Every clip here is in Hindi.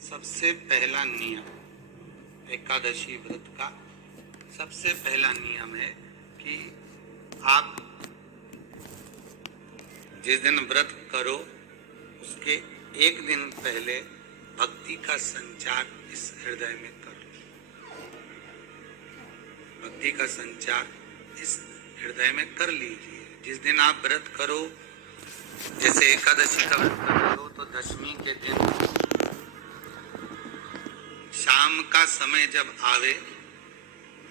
सबसे पहला नियम एकादशी व्रत का सबसे पहला नियम है कि आप जिस दिन व्रत करो उसके एक दिन पहले भक्ति का संचार इस हृदय में करो। भक्ति का संचार इस हृदय में कर लीजिए। जिस दिन आप व्रत करो, जैसे एकादशी का व्रत कर रहे हो तो दशमी के दिन शाम का समय जब आवे,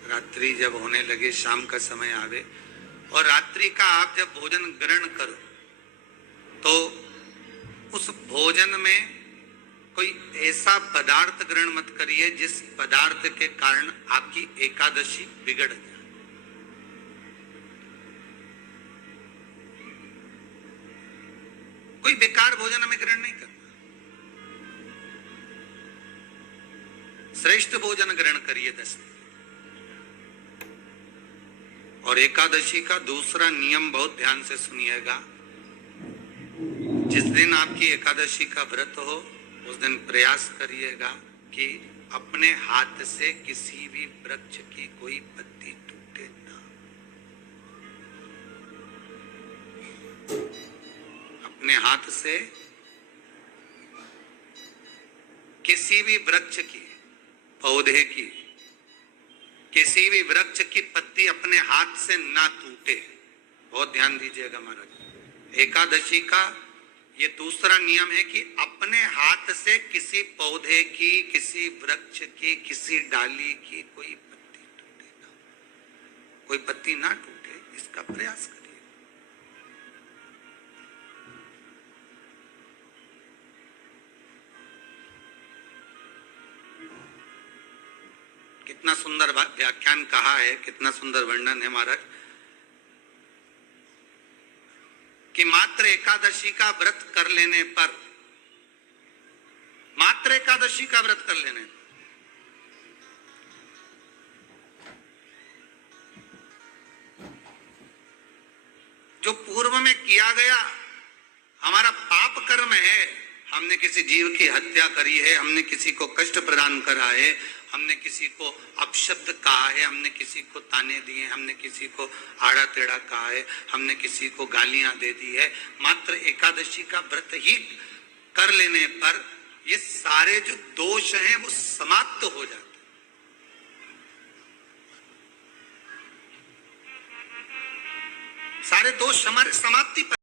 रात्रि जब होने लगे, शाम का समय आवे और रात्रि का आप जब भोजन ग्रहण करो तो उस भोजन में कोई ऐसा पदार्थ ग्रहण मत करिए जिस पदार्थ के कारण आपकी एकादशी बिगड़ जाए। कोई बेकार भोजन हमें ग्रहण नहीं करना, श्रेष्ठ भोजन ग्रहण करिए दशमी। और एकादशी का दूसरा नियम बहुत ध्यान से सुनिएगा। जिस दिन आपकी एकादशी का व्रत हो उस दिन प्रयास करिएगा कि अपने हाथ से किसी भी वृक्ष की कोई पत्ती टूटे ना। अपने हाथ से किसी भी वृक्ष की, पौधे की, किसी भी वृक्ष की पत्ती अपने हाथ से ना टूटे। बहुत ध्यान दीजिएगा महाराज। एकादशी का ये दूसरा नियम है कि अपने हाथ से किसी पौधे की, किसी वृक्ष की, किसी डाली की कोई पत्ती टूटे ना, कोई पत्ती ना टूटे, इसका प्रयास करिए। कितना सुंदर व्याख्यान कहा है, कितना सुंदर वर्णन है महाराज कि मात्र एकादशी का व्रत कर लेने पर, मात्र एकादशी का व्रत कर लेने पर जो पूर्व में किया गया हमारा पाप कर्म है, हमने किसी जीव की हत्या करी है, हमने किसी को कष्ट प्रदान करा है, हमने किसी को अपशब्द कहा है, हमने किसी को ताने दिए, हमने किसी को आड़ा टेढ़ा कहा है, हमने किसी को गालियां दे दी है, मात्र एकादशी का व्रत ही कर लेने पर ये सारे जो दोष हैं वो समाप्त हो जाते हैं। सारे दोष हमारे समाप्ति पर